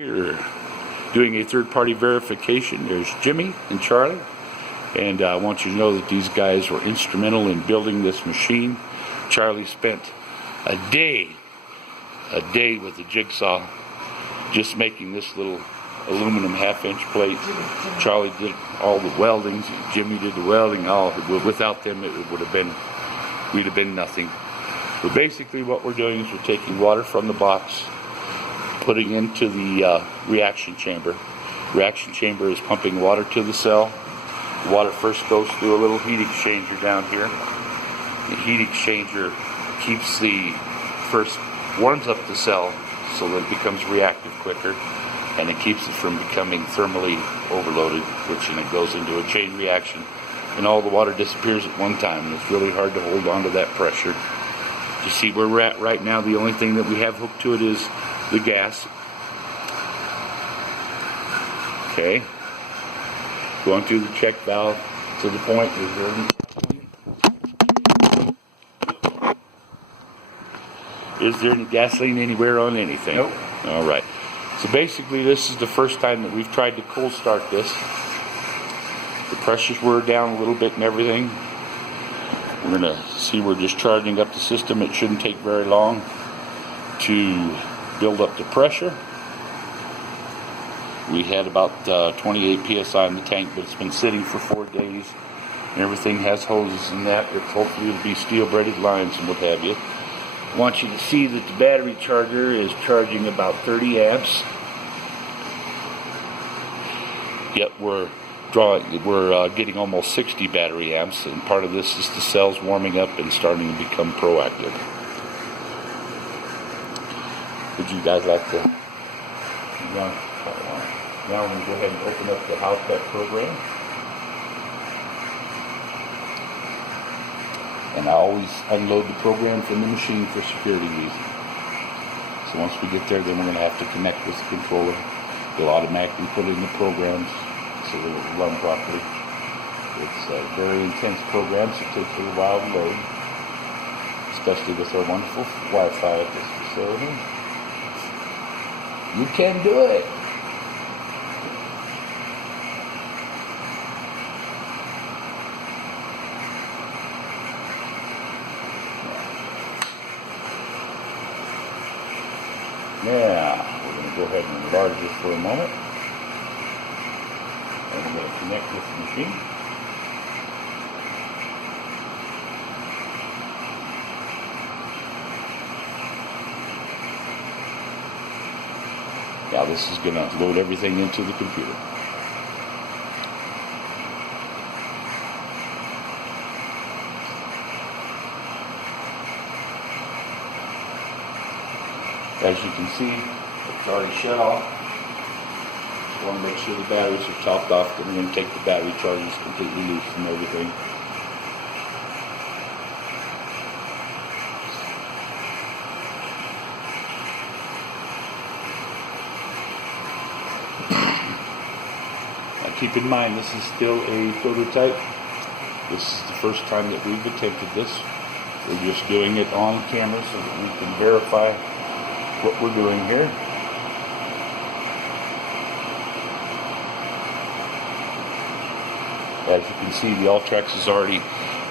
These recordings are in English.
Here, doing a third-party verification. There's Jimmy and Charlie, and I want you to know that these guys were instrumental in building this machine. Charlie spent a day with the jigsaw just making this little aluminum half-inch plate. Charlie did all the welding, Jimmy did the welding. Without them we'd have been nothing. But basically what we're doing is we're taking water from the box, putting into the reaction chamber. Reaction chamber is pumping water to the cell. The water first goes through a little heat exchanger down here. The heat exchanger warms up the cell so that it becomes reactive quicker, and it keeps it from becoming thermally overloaded, and it goes into a chain reaction, and all the water disappears at one time, and it's really hard to hold on to that pressure. You see where we're at right now, the only thing that we have hooked to it is the gas. Okay. Going through the check valve to the point is there any gasoline anywhere on anything? Nope. All right. So basically this is the first time that we've tried to cold start this. The pressures were down a little bit and everything. We're going to see, we're just charging up the system. It shouldn't take very long to build up the pressure. We had about 28 psi in the tank, but it's been sitting for 4 days, and everything has hoses in that. Hopefully it'll be steel braided lines and what have you. I want you to see that the battery charger is charging about 30 amps. Yet we're getting almost 60 battery amps, and part of this is the cells warming up and starting to become proactive. Would you guys like to? Now we're going to go ahead and open up the HowPet program. And I always unload the program from the machine for security reasons. So once we get there, then we're going to have to connect with the controller. It'll automatically put in the programs so that it'll run properly. It's a very intense program, so it takes a little while to load, especially with our wonderful Wi-Fi at this facility. You can do it! Now, we're going to go ahead and enlarge this for a moment. And we're going to connect with the machine. Now this is going to load everything into the computer. As you can see, it's already shut off. I want to make sure the batteries are topped off, then we're going to take the battery chargers completely loose and everything. Now keep in mind, this is still a prototype. This is the first time that we've attempted this. We're just doing it on camera so that we can verify what we're doing here. As you can see, the Ultrex has already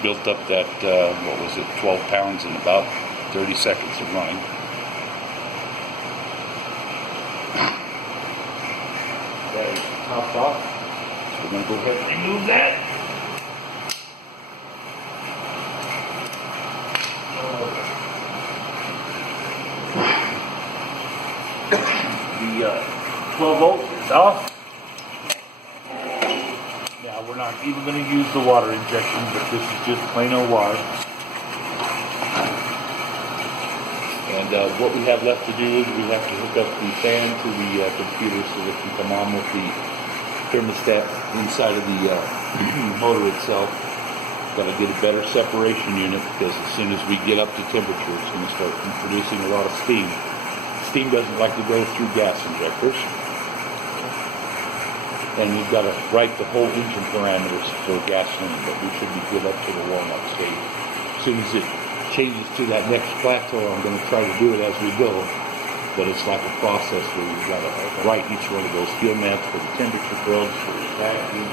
built up that, 12 pounds in about 30 seconds of running. That is topped off. So we're going to go ahead and remove that. The 12 volt is off. Now we're not even going to use the water injection, but this is just plain old water. And what we have left to do is we have to hook up the fan to the computer so that it can come on with the thermostat inside of the motor itself. Got to get a better separation unit, because as soon as we get up to temperature, it's going to start producing a lot of steam. Steam doesn't like to go through gas injectors. And you've got to write the whole engine parameters for gasoline, but we should be good up to the warm-up stage. As soon as it changes to that next plateau, I'm going to try to do it as we go. but it's like a process where you've got to write each one of those fuel maps for the temperature probes, for the vacuum.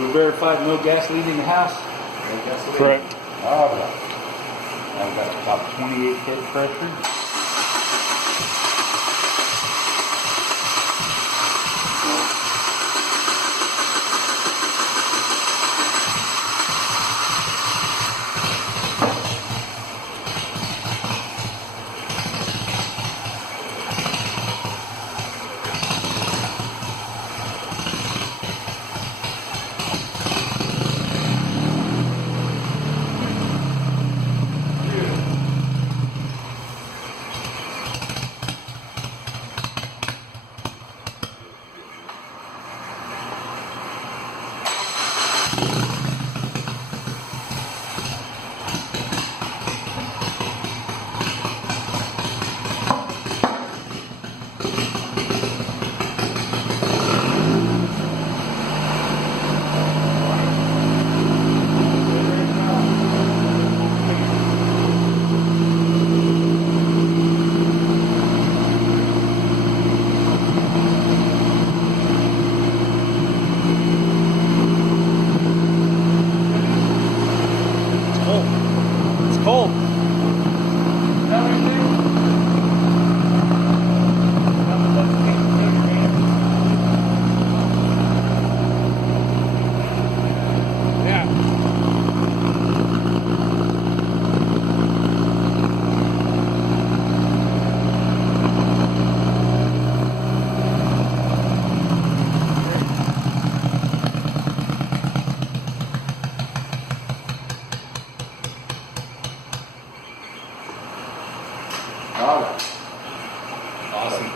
We verified no gas leaving the house. No gasoline. Correct. All right. I've got about 28 head pressure. It's cold. All right. Awesome.